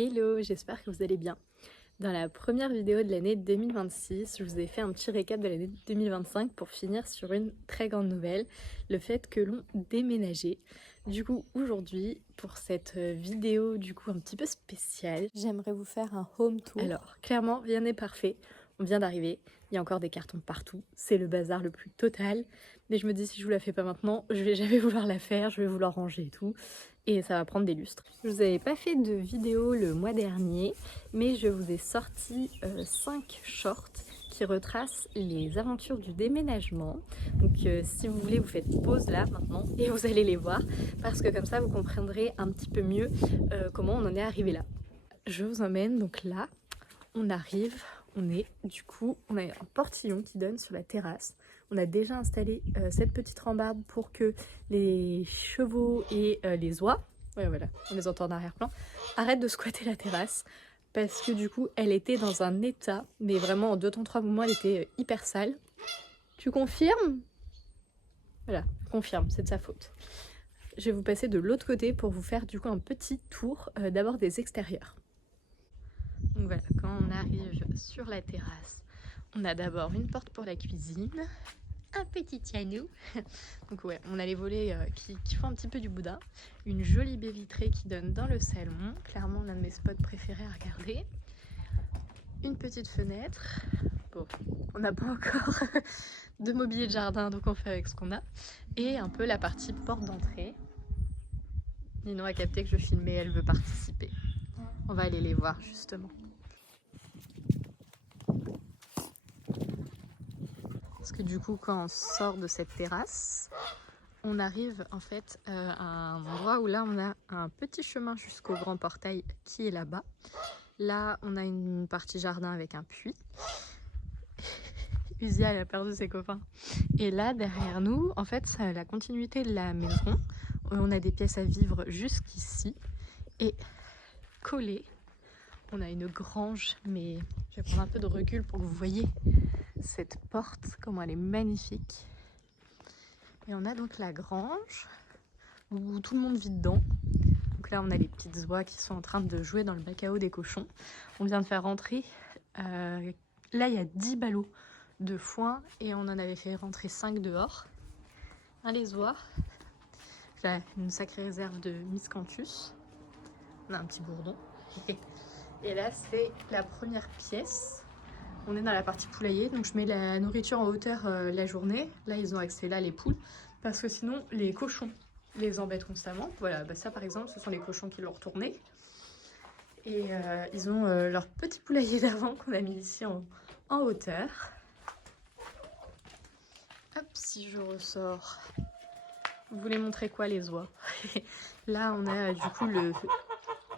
Hello, j'espère que vous allez bien. Dans la première vidéo de l'année 2026, je vous ai fait un petit récap de l'année 2025 pour finir sur une très grande nouvelle, le fait que l'on déménageait. Du coup, aujourd'hui, pour cette vidéo un petit peu spéciale, j'aimerais vous faire un home tour. Alors, clairement, rien n'est parfait. On vient d'arriver, il y a encore des cartons partout, c'est le bazar le plus total. Mais je me dis, si je vous la fais pas maintenant, je vais jamais vouloir la faire, je vais vouloir ranger et tout. Et ça va prendre des lustres. Je vous avais pas fait de vidéo le mois dernier, mais je vous ai sorti 5 shorts qui retracent les aventures du déménagement. Donc si vous voulez, vous faites pause là maintenant et vous allez les voir, parce que comme ça vous comprendrez un petit peu mieux comment on en est arrivé là. Je vous emmène donc là, on arrive, on a un portillon qui donne sur la terrasse. On a déjà installé cette petite rambarde pour que les chevaux et les oies, ouais voilà, on les entend en arrière-plan, arrêtent de squatter la terrasse, parce que du coup elle était dans un état, mais vraiment en 2 temps 3 mouvements elle était hyper sale. Tu confirmes? Voilà, je confirme, c'est de sa faute. Je vais vous passer de l'autre côté pour vous faire du coup un petit tour d'abord des extérieurs. Donc voilà, quand on arrive sur la terrasse, on a d'abord une porte pour la cuisine, un petit piano, donc ouais, on a les volets qui font un petit peu du boudin, une jolie baie vitrée qui donne dans le salon, clairement l'un de mes spots préférés à regarder, une petite fenêtre, bon, on n'a pas encore de mobilier de jardin donc on fait avec ce qu'on a, et un peu la partie porte d'entrée. Ninon a capté que je filmais, elle veut participer. On va aller les voir justement. Parce que du coup, quand on sort de cette terrasse, on arrive en fait à un endroit où là on a un petit chemin jusqu'au grand portail qui est là-bas. Là, on a une partie jardin avec un puits. Usia, elle a perdu ses copains. Et là, derrière nous, en fait, c'est la continuité de la maison. On a des pièces à vivre jusqu'ici. Et collé, on a une grange, mais je vais prendre un peu de recul pour que vous voyez cette porte, comment elle est magnifique. Et on a donc la grange où tout le monde vit dedans. Donc là, on a les petites oies qui sont en train de jouer dans le bac à eau des cochons. On vient de faire rentrer, là il y a 10 ballots de foin et on en avait fait rentrer 5 dehors. Les oies. Là, une sacrée réserve de miscanthus. On a un petit bourdon. Et là, c'est la première pièce. On est dans la partie poulailler, donc je mets la nourriture en hauteur la journée. Là, ils ont accès là, les poules, parce que sinon, les cochons les embêtent constamment. Voilà, bah ça par exemple, ce sont les cochons qui l'ont retourné. Et ils ont leur petit poulailler d'avant qu'on a mis ici en hauteur. Hop, si je ressors. Vous voulez montrer quoi les oies? Là, on a du coup le...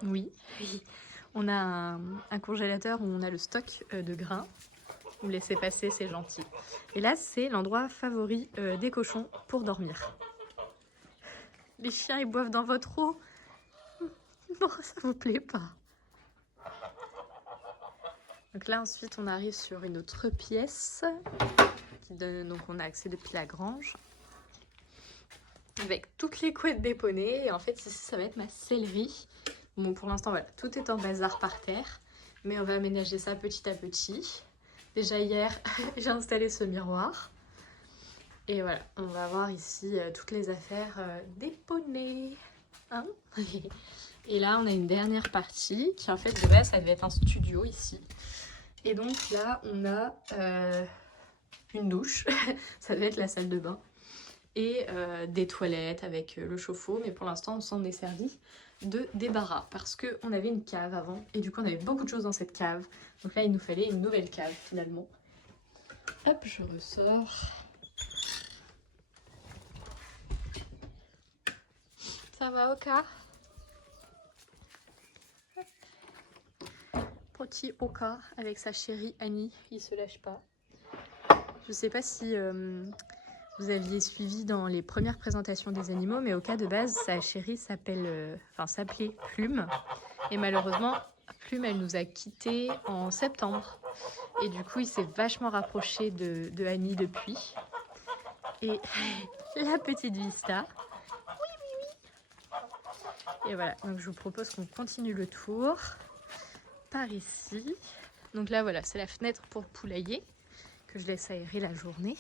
Oui. On a un congélateur où on a le stock de grains. Vous me laissez passer, c'est gentil. Et là, c'est l'endroit favori des cochons pour dormir. Les chiens, ils boivent dans votre eau. Non, ça vous plaît pas. Donc là, ensuite, on arrive sur une autre pièce qui donne, donc on a accès depuis la grange. Avec toutes les couettes déponnées. Et en fait, ici, ça va être ma sellerie. Bon, pour l'instant, voilà, tout est en bazar par terre. Mais on va aménager ça petit à petit. Déjà hier, j'ai installé ce miroir. Et voilà, on va voir ici toutes les affaires déponnées. Hein. Et là, on a une dernière partie qui, en fait, de base, ça devait être un studio ici. Et donc là, on a une douche. Ça devait être la salle de bain. Et des toilettes avec le chauffe-eau. Mais pour l'instant, on s'en est servi de débarras parce qu'on avait une cave avant. Et du coup, on avait beaucoup de choses dans cette cave. Donc là, il nous fallait une nouvelle cave, finalement. Hop, je ressors. Ça va, Oka? Petit Oka avec sa chérie Annie, il se lâche pas. Je sais pas si vous aviez suivi dans les premières présentations des animaux, mais Oka de base, sa chérie s'appelait Plume. Et malheureusement, Plume, elle nous a quittés en septembre. Et du coup, il s'est vachement rapproché de Annie depuis. Et la petite Vista. Oui, oui, oui. Et voilà, donc je vous propose qu'on continue le tour. par ici. Donc là voilà, c'est la fenêtre pour le poulailler que je laisse aérer la journée.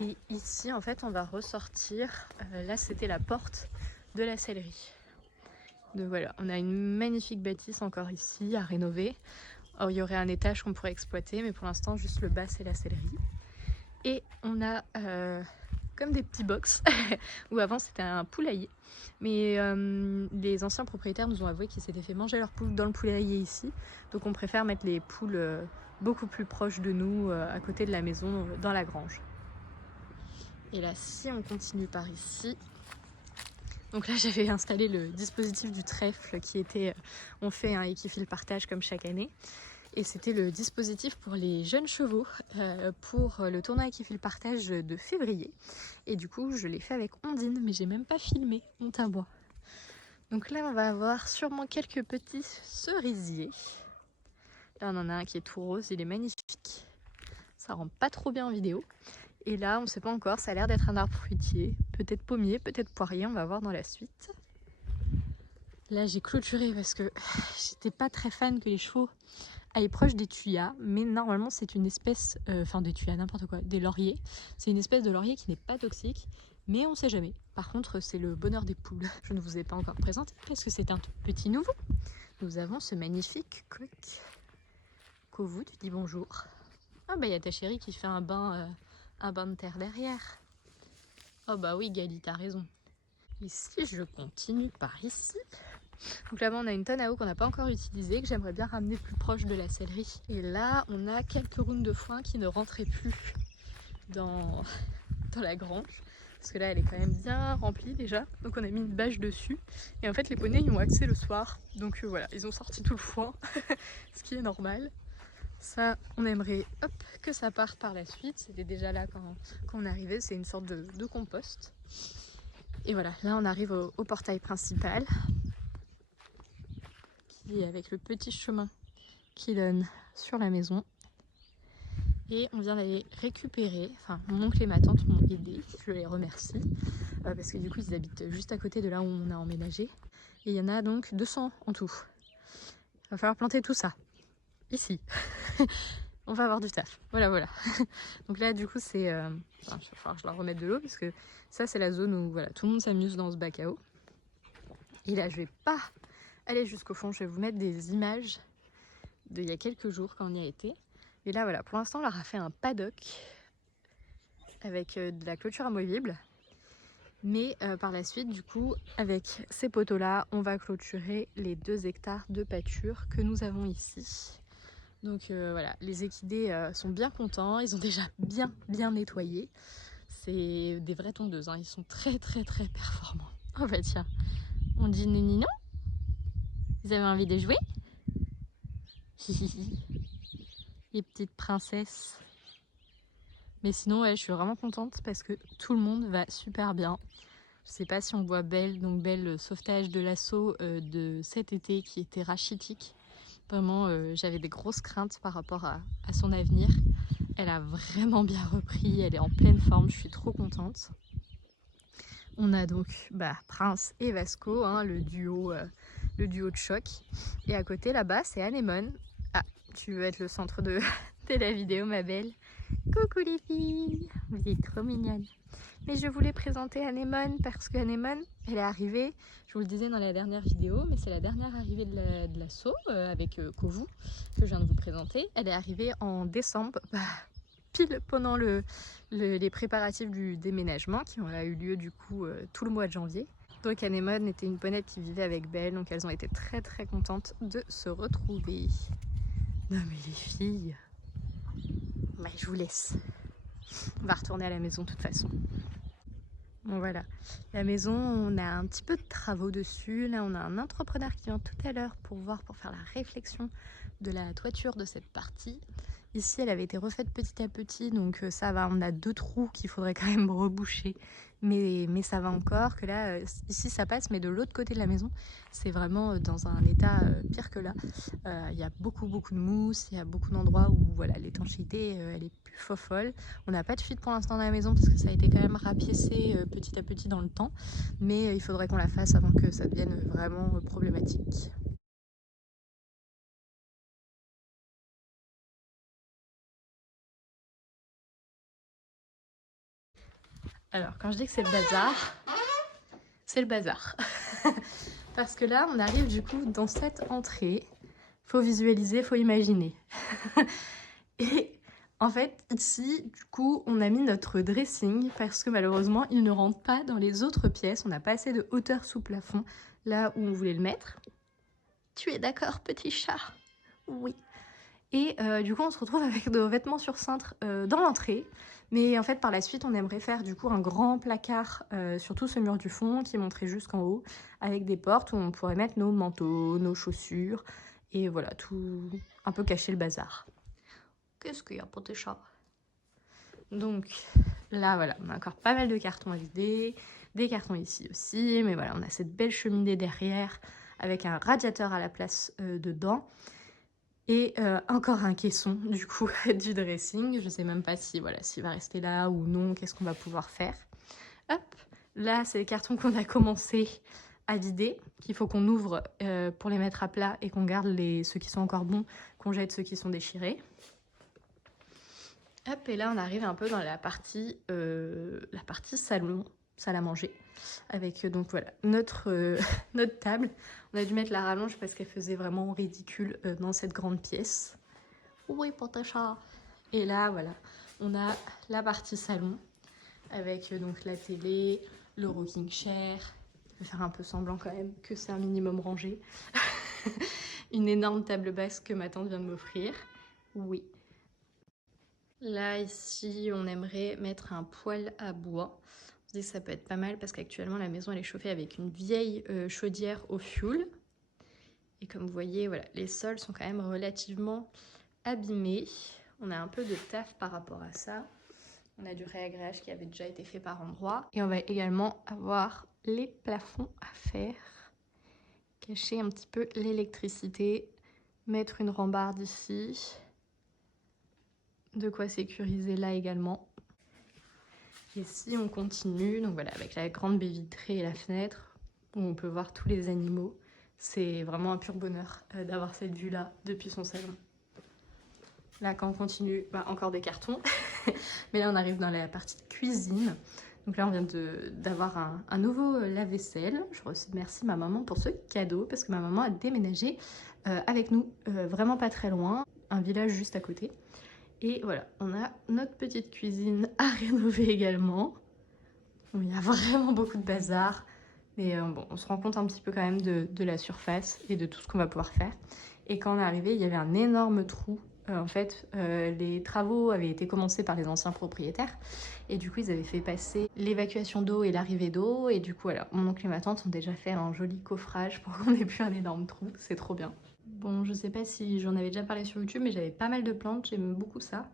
Et ici en fait on va ressortir, là c'était la porte de la sellerie. Donc voilà, on a une magnifique bâtisse encore ici à rénover. Alors, il y aurait un étage qu'on pourrait exploiter, mais pour l'instant juste le bas c'est la sellerie. Et on a comme des petits box où avant c'était un poulailler. Mais les anciens propriétaires nous ont avoué qu'ils s'étaient fait manger leurs poules dans le poulailler ici. Donc on préfère mettre les poules beaucoup plus proches de nous, à côté de la maison, dans la grange. Et là, si on continue par ici, donc là j'avais installé le dispositif du trèfle qui était, on fait un équifile partage comme chaque année. Et c'était le dispositif pour les jeunes chevaux pour le tournoi équifile partage de février. Et du coup je l'ai fait avec Ondine, mais j'ai même pas filmé, honte à moi. Donc là on va avoir sûrement quelques petits cerisiers. Là on en a un qui est tout rose, il est magnifique. Ça rend pas trop bien en vidéo. Et là on sait pas encore, ça a l'air d'être un arbre fruitier. Peut-être pommier, peut-être poirier, on va voir dans la suite. Là j'ai clôturé parce que j'étais pas très fan que les chevaux aillent proche des tuyas, mais normalement c'est une espèce, des tuyas, n'importe quoi, des lauriers. C'est une espèce de laurier qui n'est pas toxique, mais on sait jamais. Par contre c'est le bonheur des poules. Je ne vous ai pas encore présenté parce que c'est un tout petit nouveau. Nous avons ce magnifique coq. Kovu, tu dis bonjour. Ah bah il y a ta chérie qui fait un bain de terre derrière. Oh bah oui Gali, t'as raison. Et si je continue par ici, donc là-bas on a une tonne à eau qu'on n'a pas encore utilisée, que j'aimerais bien ramener plus proche de la sellerie. Et là on a quelques rounes de foin qui ne rentraient plus dans la grange. Parce que là elle est quand même bien remplie déjà. Donc on a mis une bâche dessus. Et en fait les poneys ils ont accès le soir. Donc voilà, ils ont sorti tout le foin. Ce qui est normal. Ça on aimerait que ça parte par la suite. C'était déjà là quand on arrivait. C'est une sorte de compost. Et voilà, là on arrive au portail principal. Avec le petit chemin qui donne sur la maison. Et on vient d'aller récupérer, enfin mon oncle et ma tante m'ont aidé, je les remercie, parce que du coup ils habitent juste à côté de là où on a emménagé. Et il y en a donc 200 en tout. Il va falloir planter tout ça, ici. On va avoir du taf, voilà. Donc là du coup c'est, il va falloir que je leur remette de l'eau, parce que ça c'est la zone où voilà, tout le monde s'amuse dans ce bac à eau. Et là je vais pas aller jusqu'au fond, je vais vous mettre des images d'il y a quelques jours quand on y a été. Et là voilà, pour l'instant on leur a fait un paddock avec de la clôture amovible. Mais par la suite du coup avec ces poteaux là on va clôturer les 2 hectares de pâture que nous avons ici. Donc voilà, les équidés sont bien contents, ils ont déjà bien nettoyé. C'est des vraies tondeuses, hein. Ils sont très performants. Oh bah tiens, on dit Nini non? Vous avez envie de jouer? Les petites princesses. Mais sinon ouais, je suis vraiment contente parce que tout le monde va super bien. Je sais pas si on voit Belle, donc Belle, le sauvetage de l'assaut de cet été qui était rachitique. Vraiment j'avais des grosses craintes par rapport à son avenir. Elle a vraiment bien repris, elle est en pleine forme, je suis trop contente. On a donc Prince et Vasco, hein, le duo de choc. Et à côté là-bas c'est Anémone. Ah, tu veux être le centre de la vidéo ma belle. Coucou les filles, vous êtes trop mignonnes. Mais je voulais présenter Anémone parce qu'Anémone, elle est arrivée, je vous le disais dans la dernière vidéo, mais c'est la dernière arrivée de l'assaut avec Kovu que je viens de vous présenter. Elle est arrivée en décembre, pile pendant les préparatifs du déménagement qui ont eu lieu du coup tout le mois de janvier. Donc Anémone était une ponette qui vivait avec Belle, donc elles ont été très contentes de se retrouver. Non mais les filles, je vous laisse. On va retourner à la maison de toute façon. Bon voilà, la maison, on a un petit peu de travaux dessus. Là, on a un entrepreneur qui vient tout à l'heure pour faire la réflexion de la toiture de cette partie. Ici, elle avait été refaite petit à petit, donc ça va. On a 2 trous qu'il faudrait quand même reboucher, mais ça va encore. Que là, ici, ça passe, mais de l'autre côté de la maison, c'est vraiment dans un état pire que là. Il y a beaucoup de mousse, il y a beaucoup d'endroits où voilà, l'étanchéité, elle est plus folle. On n'a pas de fuite pour l'instant dans la maison parce que ça a été quand même rapiécé petit à petit dans le temps, mais il faudrait qu'on la fasse avant que ça devienne vraiment problématique. Alors quand je dis que c'est le bazar, c'est le bazar. Parce que là on arrive du coup dans cette entrée. Faut visualiser, faut imaginer. Et en fait ici du coup on a mis notre dressing parce que malheureusement il ne rentre pas dans les autres pièces. On n'a pas assez de hauteur sous plafond là où on voulait le mettre. Tu es d'accord petit chat? Oui. Et du coup on se retrouve avec nos vêtements sur cintre dans l'entrée. Mais en fait par la suite on aimerait faire du coup un grand placard sur tout ce mur du fond qui monterait jusqu'en haut avec des portes où on pourrait mettre nos manteaux, nos chaussures et voilà, tout un peu cacher le bazar. Qu'est-ce qu'il y a pour tes chats? Donc là voilà, on a encore pas mal de cartons à vider, des cartons ici aussi, mais voilà on a cette belle cheminée derrière avec un radiateur à la place dedans. Et encore un caisson du coup du dressing. Je sais même pas si voilà s'il va rester là ou non, qu'est-ce qu'on va pouvoir faire. Hop, là c'est les cartons qu'on a commencé à vider, qu'il faut qu'on ouvre pour les mettre à plat et qu'on garde ceux qui sont encore bons, qu'on jette ceux qui sont déchirés. Hop, et là on arrive un peu dans la partie salon, salle à manger, avec donc voilà notre table. On a dû mettre la rallonge parce qu'elle faisait vraiment ridicule dans cette grande pièce. Oui, pour ta chat. Et là voilà, on a la partie salon avec donc la télé, le rocking chair. Je vais faire un peu semblant quand même que c'est un minimum rangé. Une énorme table basse que ma tante vient de m'offrir. Oui. Là, ici, on aimerait mettre un poêle à bois. On se dit que ça peut être pas mal parce qu'actuellement, la maison elle est chauffée avec une vieille chaudière au fioul. Et comme vous voyez, voilà, les sols sont quand même relativement abîmés. On a un peu de taf par rapport à ça. On a du réagréage qui avait déjà été fait par endroits. Et on va également avoir les plafonds à faire. Cacher un petit peu l'électricité. Mettre une rambarde ici. De quoi sécuriser là également. Et si on continue, donc voilà, avec la grande baie vitrée et la fenêtre, où on peut voir tous les animaux, c'est vraiment un pur bonheur d'avoir cette vue-là depuis son salon. Là, quand on continue, bah, encore des cartons. Mais là, on arrive dans la partie cuisine. Donc là, on vient d'avoir un nouveau lave-vaisselle. Je remercie ma maman pour ce cadeau, parce que ma maman a déménagé avec nous, vraiment pas très loin, un village juste à côté. Et voilà, on a notre petite cuisine à rénover également. Il y a vraiment beaucoup de bazar. Mais bon, on se rend compte un petit peu quand même de la surface et de tout ce qu'on va pouvoir faire. Et quand on est arrivé, il y avait un énorme trou. En fait, les travaux avaient été commencés par les anciens propriétaires. Et du coup, ils avaient fait passer l'évacuation d'eau et l'arrivée d'eau. Et du coup, voilà, mon oncle et ma tante ont déjà fait un joli coffrage pour qu'on n'ait plus un énorme trou. C'est trop bien. Bon, je sais pas si j'en avais déjà parlé sur YouTube, mais j'avais pas mal de plantes, j'aime beaucoup ça.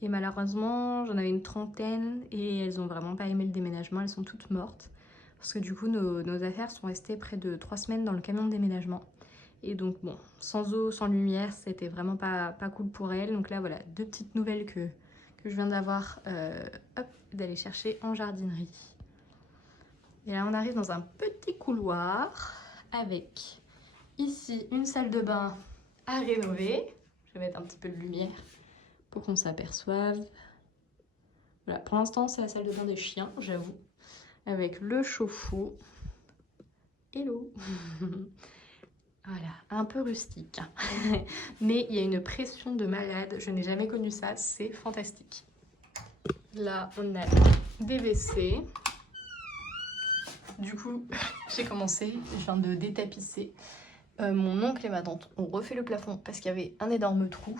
Et malheureusement, j'en avais une trentaine et elles ont vraiment pas aimé le déménagement, elles sont toutes mortes. Parce que du coup, nos affaires sont restées près de 3 semaines dans le camion de déménagement. Et donc bon, sans eau, sans lumière, c'était vraiment pas cool pour elles. Donc là, voilà, 2 petites nouvelles que je viens d'avoir, d'aller chercher en jardinerie. Et là, on arrive dans un petit couloir avec... Ici, une salle de bain à rénover. Je vais mettre un petit peu de lumière pour qu'on s'aperçoive. Voilà, pour l'instant, c'est la salle de bain des chiens, j'avoue. Avec le chauffe-eau et l'eau. Voilà, un peu rustique. Mais il y a une pression de malade. Je n'ai jamais connu ça, c'est fantastique. Là, on a des WC. Du coup, j'ai commencé, je viens de détapisser. Mon oncle et ma tante ont refait le plafond parce qu'il y avait un énorme trou.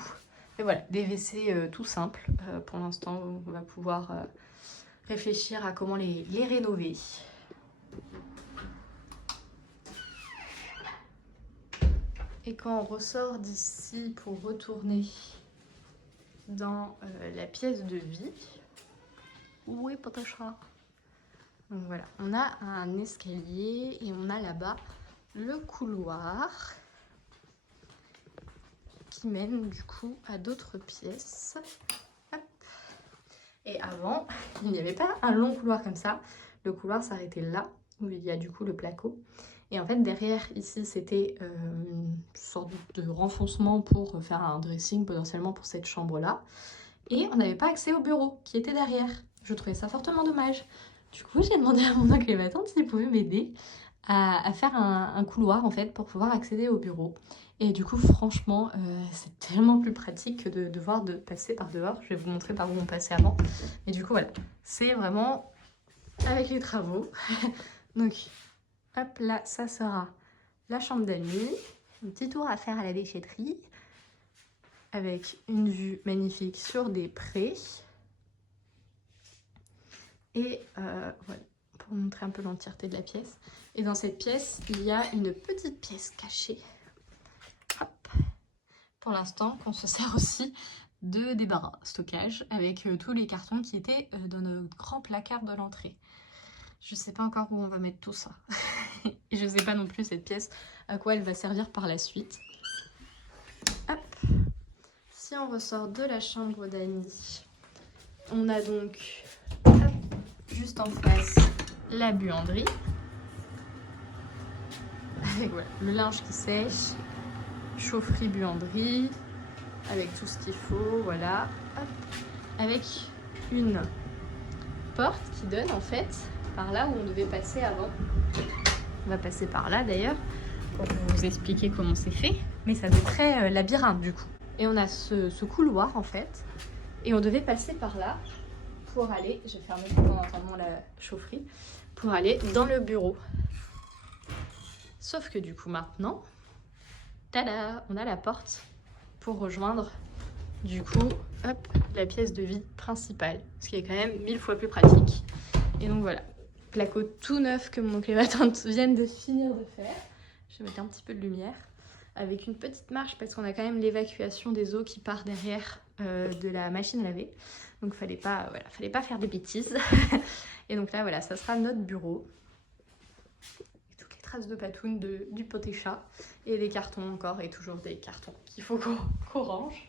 Mais voilà, des WC tout simples. Pour l'instant, on va pouvoir réfléchir à comment les rénover. Et quand on ressort d'ici pour retourner dans la pièce de vie, où est Patacha? Donc voilà, on a un escalier et on a là-bas le couloir qui mène du coup à d'autres pièces. Hop. Et avant, il n'y avait pas un long couloir comme ça. Le couloir s'arrêtait là, où il y a du coup le placo. Et en fait, derrière, ici, c'était une sorte de renfoncement pour faire un dressing potentiellement pour cette chambre-là. Et on n'avait pas accès au bureau qui était derrière. Je trouvais ça fortement dommage. Du coup, j'ai demandé à mon oncle et ma tante s'ils pouvaient m'aider à faire un couloir en fait pour pouvoir accéder au bureau. Et du coup, franchement, c'est tellement plus pratique que de devoir passer par dehors. Je vais vous montrer par où on passait avant. Et du coup, voilà, c'est vraiment avec les travaux. Donc, hop là, ça sera la chambre d'amis. Un petit tour à faire à la déchetterie avec une vue magnifique sur des prés. Et voilà, pour vous montrer un peu l'entièreté de la pièce. Et dans cette pièce, il y a une petite pièce cachée. Hop. Pour l'instant, qu'on se sert aussi de débarras stockage avec tous les cartons qui étaient dans notre grand placard de l'entrée. Je sais pas encore où on va mettre tout ça. Et je sais pas non plus cette pièce à quoi elle va servir par la suite. Hop. Si on ressort de la chambre d'Annie, on a donc hop, juste en face la buanderie. Avec voilà, le linge qui sèche, chaufferie buanderie, avec tout ce qu'il faut, voilà. Hop. Avec une porte qui donne en fait par là où on devait passer avant. On va passer par là d'ailleurs pour vous expliquer comment c'est fait. Mais ça fait très labyrinthe du coup. Et on a ce couloir en fait. Et on devait passer par là pour aller, je vais fermer pendant attendant la chaufferie, pour aller dans le bureau. Sauf que du coup maintenant, tada, on a la porte pour rejoindre du coup hop, la pièce de vie principale. Ce qui est quand même 1000 fois plus pratique. Et donc voilà, placo tout neuf que mon oncle et ma tante viennent de finir de faire. Je vais mettre un petit peu de lumière. Avec une petite marche parce qu'on a quand même l'évacuation des eaux qui part derrière de la machine à laver. Donc fallait pas faire de bêtises. Et donc là voilà, ça sera notre bureau. Avec toutes les traces de patounes du poté chat. Et des cartons encore et toujours des cartons qu'il faut qu'on range.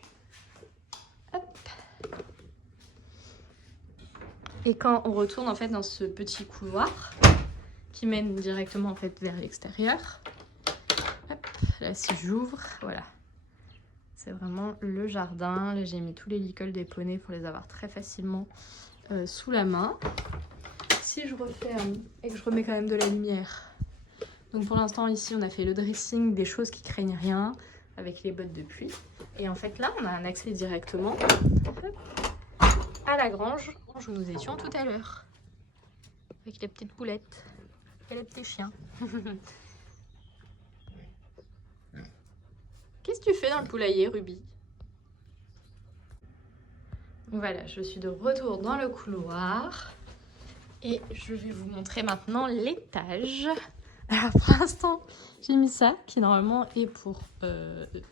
Hop. Et quand on retourne en fait dans ce petit couloir qui mène directement en fait vers l'extérieur. Hop, là si j'ouvre, voilà. C'est vraiment le jardin. Là j'ai mis tous les licols des poneys pour les avoir très facilement sous la main. Si je referme et que je remets quand même de la lumière. Donc pour l'instant ici on a fait le dressing des choses qui craignent rien avec les bottes de pluie. Et en fait là on a un accès directement à la grange où nous étions tout à l'heure. Avec les petites poulettes et les petits chiens. Qu'est-ce que tu fais dans le poulailler, Ruby? Voilà, je suis de retour dans le couloir. Et je vais vous montrer maintenant l'étage. Alors pour l'instant, j'ai mis ça, qui normalement est pour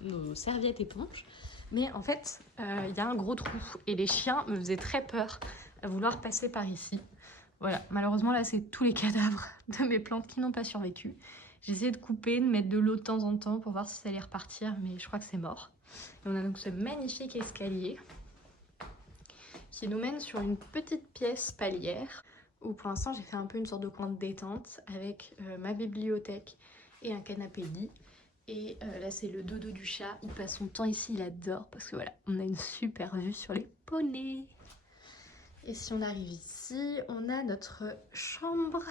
nos serviettes éponges. Mais en fait, il y a un gros trou. Et les chiens me faisaient très peur à vouloir passer par ici. Voilà, malheureusement là, c'est tous les cadavres de mes plantes qui n'ont pas survécu. J'ai essayé de couper, de mettre de l'eau de temps en temps pour voir si ça allait repartir, mais je crois que c'est mort. Et on a donc ce magnifique escalier qui nous mène sur une petite pièce palière où pour l'instant j'ai fait un peu une sorte de coin de détente avec ma bibliothèque et un canapé lit. Et là c'est le dodo du chat, il passe son temps ici, il adore parce que voilà, on a une super vue sur les poneys. Et si on arrive ici, on a notre chambre.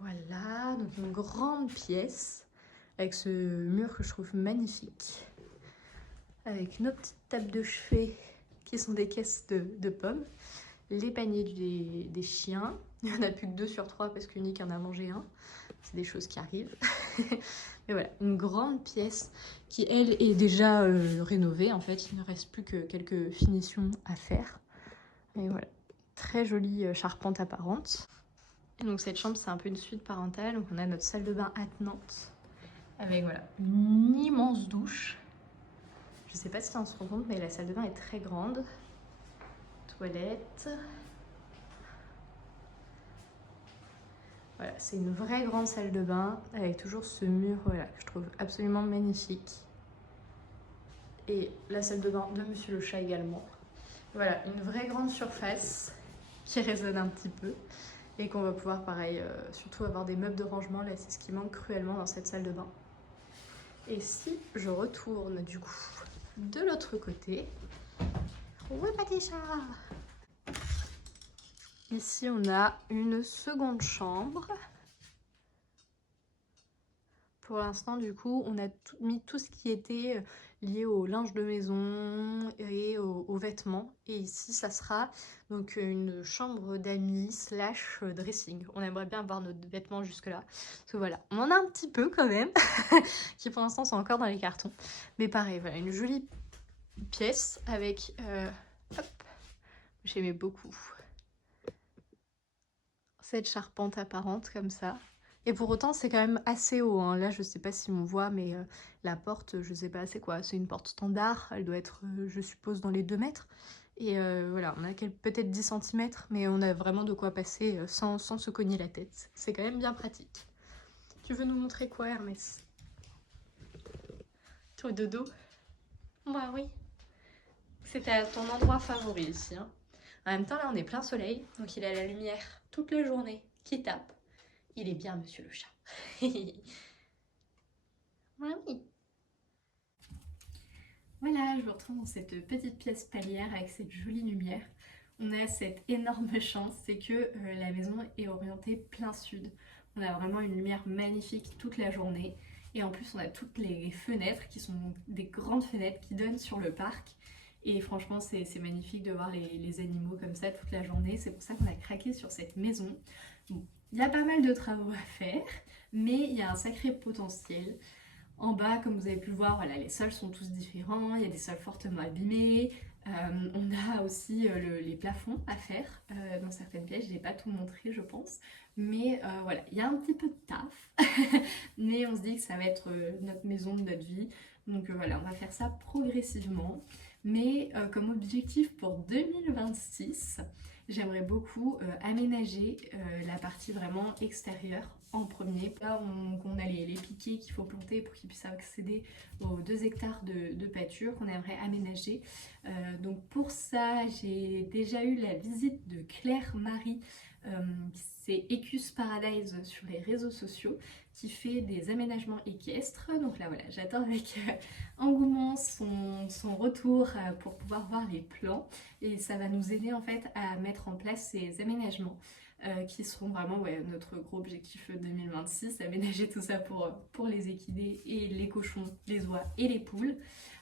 Voilà, donc une grande pièce avec ce mur que je trouve magnifique. Avec nos petites tables de chevet qui sont des caisses de pommes. Les paniers des chiens. Il n'y en a plus que 2 sur 3 parce qu'Unique en a mangé un. C'est des choses qui arrivent. Mais voilà, une grande pièce qui, elle, est déjà rénovée. En fait, il ne reste plus que quelques finitions à faire. Et voilà, très jolie charpente apparente. Et donc cette chambre, c'est un peu une suite parentale. Donc on a notre salle de bain attenante avec voilà, une immense douche. Je sais pas si on se rend compte, mais la salle de bain est très grande. Toilette. Voilà, c'est une vraie grande salle de bain avec toujours ce mur voilà, que je trouve absolument magnifique. Et la salle de bain de Monsieur le Chat également. Voilà, une vraie grande surface qui résonne un petit peu. Et qu'on va pouvoir, pareil, surtout avoir des meubles de rangement. Là, c'est ce qui manque cruellement dans cette salle de bain. Et si je retourne, du coup, de l'autre côté... Ouais, pas des chats! Ici, on a une seconde chambre. Pour l'instant, du coup, on a mis tout ce qui était lié au linge de maison et aux vêtements. Et ici, ça sera donc une chambre d'amis slash dressing. On aimerait bien avoir nos vêtements jusque-là. Parce que voilà, on en a un petit peu quand même, qui pour l'instant sont encore dans les cartons. Mais pareil, voilà, une jolie pièce avec... hop, j'aimais beaucoup cette charpente apparente comme ça. Et pour autant, c'est quand même assez haut, hein. Là, je sais pas si on voit, mais la porte, je sais pas, c'est quoi? C'est une porte standard. Elle doit être, je suppose, dans les 2 mètres. Et voilà, on a peut-être 10 centimètres, mais on a vraiment de quoi passer sans se cogner la tête. C'est quand même bien pratique. Tu veux nous montrer quoi, Hermès? Toi, dodo? Bah oui. C'était ton endroit favori ici, hein. En même temps, là, on est plein soleil, donc il a la lumière toute la journée qui tape. Il est bien, monsieur le chat. Ah oui. Voilà, je vous retrouve dans cette petite pièce palière avec cette jolie lumière. On a cette énorme chance, c'est que la maison est orientée plein sud. On a vraiment une lumière magnifique toute la journée. Et en plus, on a toutes les fenêtres qui sont des grandes fenêtres qui donnent sur le parc. Et franchement, c'est magnifique de voir les animaux comme ça toute la journée. C'est pour ça qu'on a craqué sur cette maison. Bon, il y a pas mal de travaux à faire, mais il y a un sacré potentiel. En bas, comme vous avez pu le voir, voilà, les sols sont tous différents, il y a des sols fortement abîmés. On a aussi les plafonds à faire dans certaines pièces, je n'ai pas tout montré je pense. Mais voilà, il y a un petit peu de taf, mais on se dit que ça va être notre maison de notre vie. Donc voilà, on va faire ça progressivement. Mais comme objectif pour 2026, j'aimerais beaucoup aménager la partie vraiment extérieure en premier. Là, on a les piquets qu'il faut planter pour qu'ils puissent accéder aux 2 hectares de pâture qu'on aimerait aménager. Donc pour ça, j'ai déjà eu la visite de Claire-Marie, c'est Ecus Paradise sur les réseaux sociaux, qui fait des aménagements équestres. Donc là voilà, j'attends avec engouement son retour pour pouvoir voir les plans. Et ça va nous aider en fait à mettre en place ces aménagements. Qui seront vraiment notre gros objectif 2026, aménager tout ça pour les équidés et les cochons, les oies et les poules.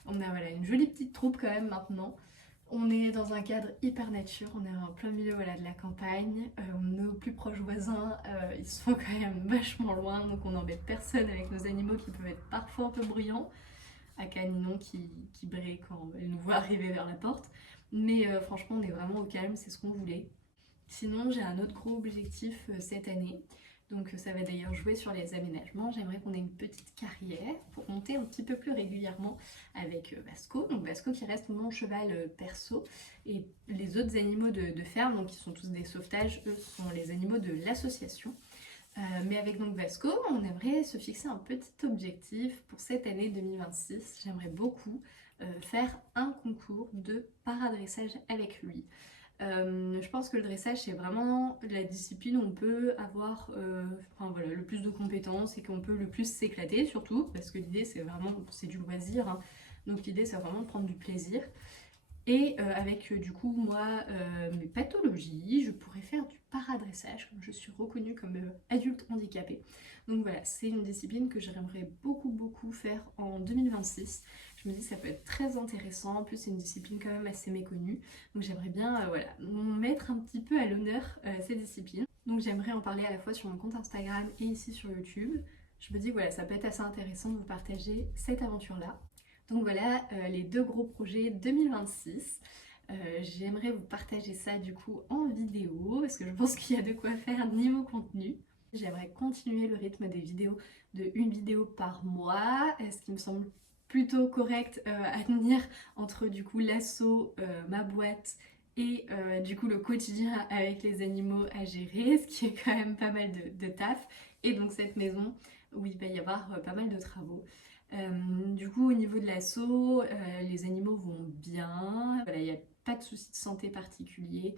On a voilà, une jolie petite troupe quand même maintenant. On est dans un cadre hyper nature, on est en plein milieu voilà, de la campagne, nos plus proches voisins ils sont quand même vachement loin, donc on n'embête personne avec nos animaux qui peuvent être parfois un peu bruyants, à Caninon qui braie quand elle nous voit arriver vers la porte. Mais franchement on est vraiment au calme, c'est ce qu'on voulait. Sinon, j'ai un autre gros objectif cette année. Donc ça va d'ailleurs jouer sur les aménagements. J'aimerais qu'on ait une petite carrière pour monter un petit peu plus régulièrement avec Vasco. Donc Vasco qui reste mon cheval perso. Et les autres animaux de ferme, donc qui sont tous des sauvetages, eux sont les animaux de l'association. Mais avec donc Vasco, on aimerait se fixer un petit objectif pour cette année 2026. J'aimerais beaucoup faire un concours de paradressage avec lui. Je pense que le dressage c'est vraiment la discipline où on peut avoir enfin, voilà, le plus de compétences et qu'on peut le plus s'éclater surtout parce que l'idée c'est vraiment c'est du loisir hein. Donc l'idée c'est vraiment de prendre du plaisir et avec du coup moi mes pathologies je pourrais faire du paradressage comme je suis reconnue comme adulte handicapé. Donc voilà, c'est une discipline que j'aimerais beaucoup faire en 2026. Je me dis que ça peut être très intéressant, en plus c'est une discipline quand même assez méconnue. Donc j'aimerais bien voilà, mettre un petit peu à l'honneur ces disciplines. Donc j'aimerais en parler à la fois sur mon compte Instagram et ici sur YouTube. Je me dis que voilà, ça peut être assez intéressant de vous partager cette aventure-là. Donc voilà les 2 gros projets 2026. J'aimerais vous partager ça du coup en vidéo parce que je pense qu'il y a de quoi faire niveau contenu. J'aimerais continuer le rythme des vidéos de une vidéo par mois, ce qui me semble plutôt correct à tenir entre du coup l'assaut, ma boîte et du coup le quotidien avec les animaux à gérer, ce qui est quand même pas mal de taf. Et donc cette maison où il va y avoir pas mal de travaux. Du coup au niveau de l'assaut, les animaux vont bien, voilà, il n'y a pas de soucis de santé particuliers,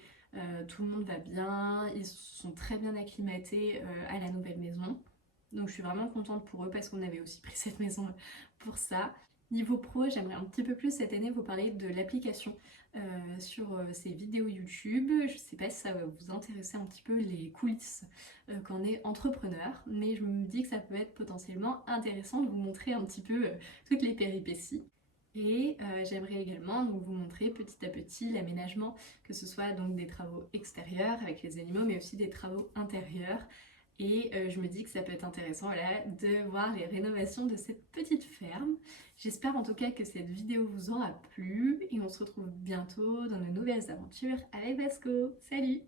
tout le monde va bien, ils sont très bien acclimatés à la nouvelle maison. Donc je suis vraiment contente pour eux parce qu'on avait aussi pris cette maison pour ça. Niveau pro, j'aimerais un petit peu plus cette année vous parler de l'application sur ces vidéos YouTube. Je sais pas si ça va vous intéresser un petit peu les coulisses quand on est entrepreneur, mais je me dis que ça peut être potentiellement intéressant de vous montrer un petit peu toutes les péripéties. Et j'aimerais également donc, vous montrer petit à petit l'aménagement, que ce soit donc des travaux extérieurs avec les animaux, mais aussi des travaux intérieurs. Et je me dis que ça peut être intéressant voilà, de voir les rénovations de cette petite ferme. J'espère en tout cas que cette vidéo vous aura plu et on se retrouve bientôt dans de nouvelles aventures avec Vasco. Salut!